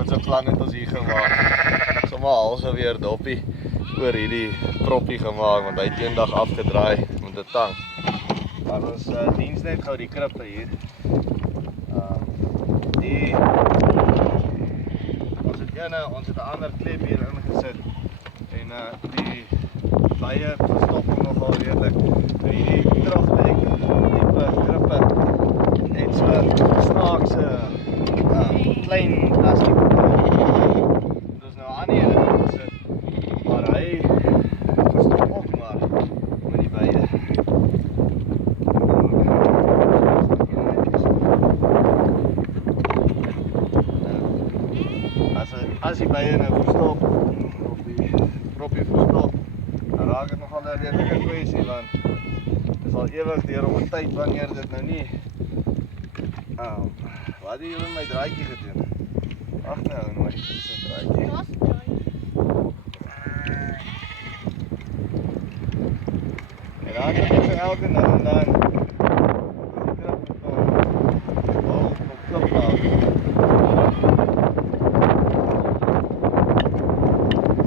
Ons plan het ons hier gemaak. Sommer halse weer doppie oor hierdie proppie gemaak want hy het eendag afgedraai met 'n tang. Maar ons diens net gou die krippe hier. Ons het 'n ander klep hier ingesit en die baie verstop hom nogal redelik. Hierdie terugdek tipe krippe het so snaakse klein plastic. Dus nou aan die ene gesit, maar hy verstop ook maar met die beide. As die beide nou verstop, of die proppie verstop, dan raak het nogal 'n redelike kwessie, want dit sal ewig deur op 'n tyd wanneer dit nou nie wat het julle my draaitjie gedoen? Ag nou, nooit so 'n draaitjie. En dan het ek elke nou en dan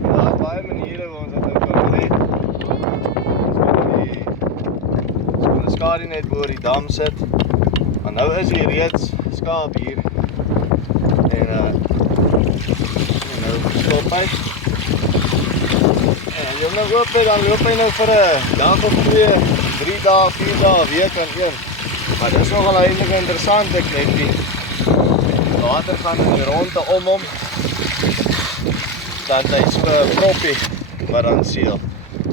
daar baie maniere waar ons dit nou kan red. Ons kan 'n skadu net voor die dam sit. Maar nou is hier reeds skaap hier en nou stop hy en jy nou oop het, dan loop hy nou vir 'n dag of 2, 3 dae, 4 dae, week aan een. Maar dit is nogal eintlik interessant, ek net die water gaan in die ronde om hom, dan hy so 'n proppie wat dan seël.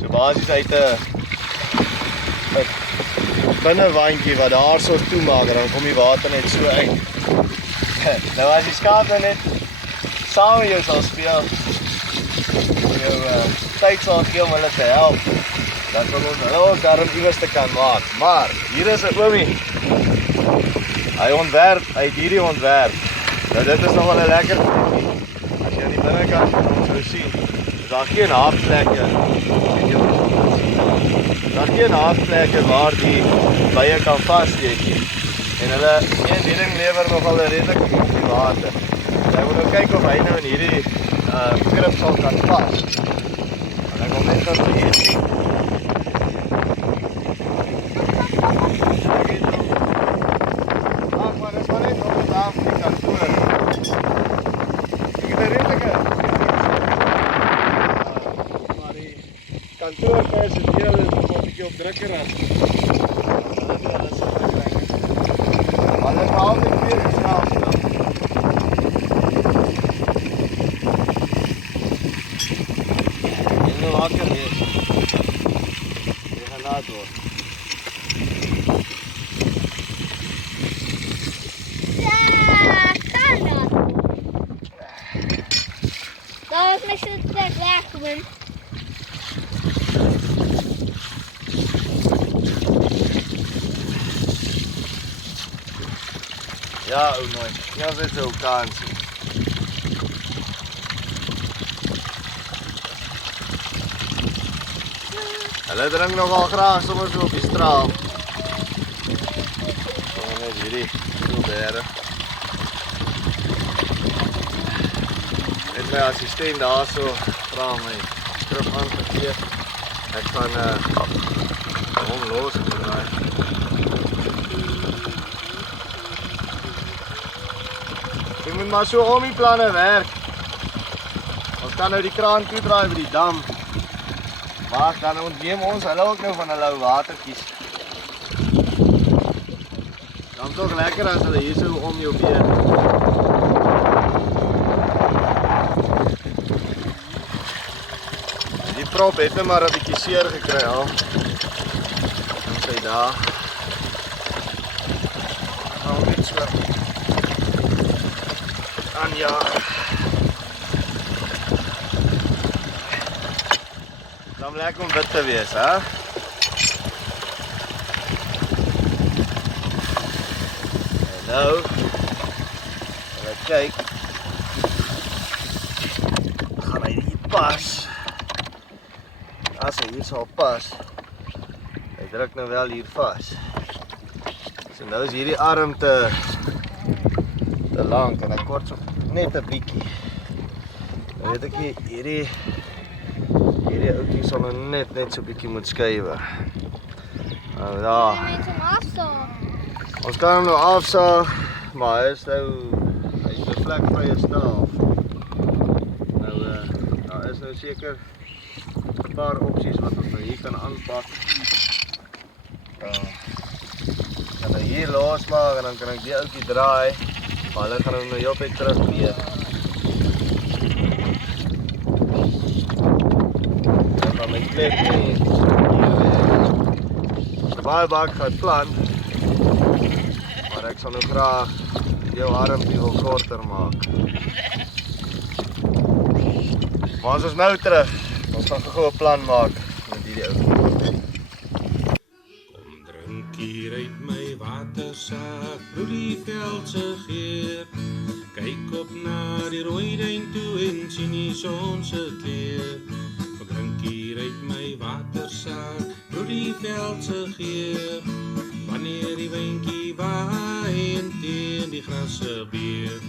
So basies uit 'n binnewandjie wat daar so toemaak en dan kom die water net so uit. Nou as die skaap dan net saam met jou sal speel, jou tyd sal gee om hulle te help, dan sal ons hulle ook daarom iewers te kan maak. Maar hier is 'n oomie. Hy het hierdie ontwerp. Nou dit is nogal 'n lekker ding. As jy aan die binnekant sou sien, is daar geen haakplekke. Daar geen haakplekke waar die bye kan vassteek nie. En hulle die ding lewer nogal 'n redelike koppie water. Ek wil nou kyk of hy nou in hierdie krip sal kan pas. En ek wil net gou hier sien. Ag, maar dis maar net op die af die kantoor. Ek het 'n redelike maar die kantoorpersoneel is nog 'n bietjie op drukker aan. Maar dit is altyd weer dieselfde. Jy wil wakker wees. Jy gaan laat word. Ja, kan dat. Dat is my so sterk weggekomen. Ja, ou mooi. Ja, dit is ook kansie. Hulle drink nogal graag soms op die straat. Kom net hierdie bere. Net my assistent daar so vra my skrif aangegee. Ek gaan hom los draai. Jy moet maar so om die planne werk. Ons kan nou die kraan toedraai by die dam. Maar dan ontneem ons hulle ook nou van hulle ou watertjies. Dan is ook lekker as hulle hier so om jou been. Die prop het nou maar 'n bietjie seer gekry al. En sy daar. Nou net so. En ja. Dan lekker om wit te wees, hè? En nou, kyk. pas. As hy hier sal pas. Hy druk nou wel hier vas. So nou is hierdie arm te lank en ek kort so net 'n bietjie. Nou weet ek nie, hierdie ouetjie sal nou net so bietjie moet skuiwe. Nou daar. Jy moet hom afsaag. Ons kan hom nou afsaag, maar hy is 'n vlekvrye staaf. Nou daar is nou seker 'n paar opsies wat ons nou hier kan aanpak. Kan nou hier losmaak en dan kan ek die ouetjie draai, maar hulle gaan hom nou heel tyd terugweeg. Dan gaan my klep nie. Baie plan, maar ek sal nou graag jou armpie wil korter maak. Maar ons is nou terug. Ons gaan gou 'n plan maak met hierdie ou. Kom drink hier uit my watersak, proe die veld se geur. Kyk op na die rooi duin toe en sien die son se kleur. Kom drink hier uit my watersak, proe die veld se geur. Wanneer die windjie waai en teen die gras se beer.